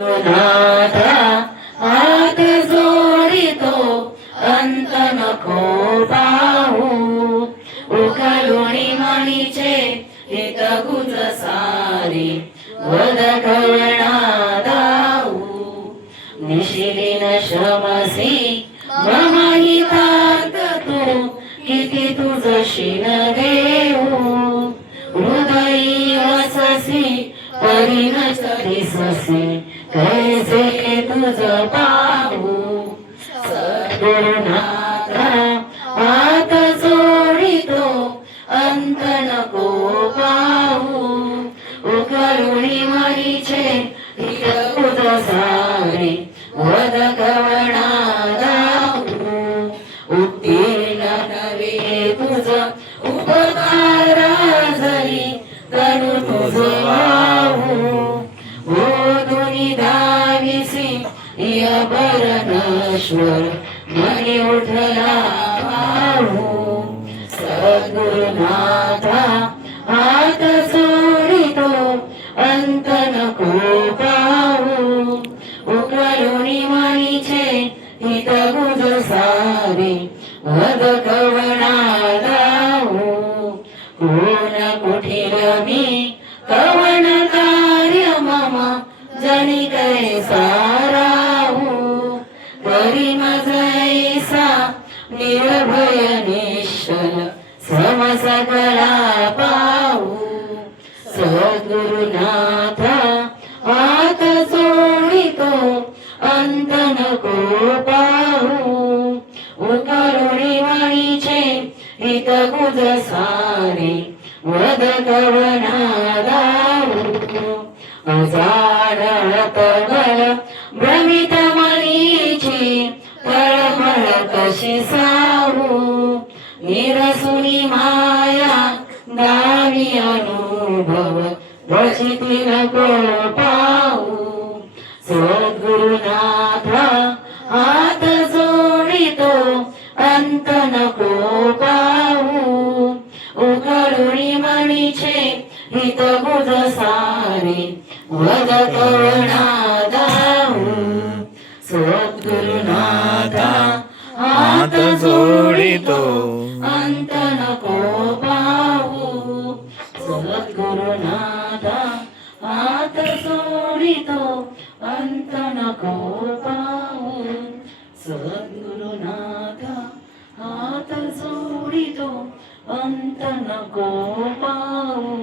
नाथा हात जोडितो अंत नको पाहू उखलुणी मणीचे हित गुज सारे वद कवणा दाऊ निशिलीन श्रमसी ब्रह्महितात तू किती तुझशीन देऊ हृदयी वससी परिणत दिससी कैसे तुझ पाहू सद्गुरुनाथा हात जोडितो अंत नको पाहू उखलुणी मणीचे हित तुझ सारे वद कवणा दाऊ उत्तीर्ण नवे तुझ उपकारा जरी तनु तुझ वाहू बोधुनी धाविसी यबरनश्वर मनी उठला पाहू सद्गुरुनाथा हात जोडितो अंत नको पाहू उखलुणी मणीचे हित गुज सारे वद कवणा दाऊ कोण कुठील मी कवण कार्य मम जनी कैसा राहू करी मजैसा निर्भय निश्चल समसकला पाहू सद्गुरुनाथा हात जोडितो अंत नको पाहू उखलुणी मणीचे हित गुज सारे वद कवणा दाऊ अजानत बल भ्रमित मनीची तळमळ कशी साहू निरसुनी माया दावी अनुभव वचिती नको पाहू सद्गुरुनाथा हात जोडितो अंत नको पाहू उखलुणी मणीचे हित गुज सारे वद कवणा दाऊ सद्गुरुनाथा हात जोडितो अंत नको पाहू सद्गुरुनाथा हात जोडितो अंत नको पाहू सद्गुरुनाथा हात जोडितो अंत नको पाहू।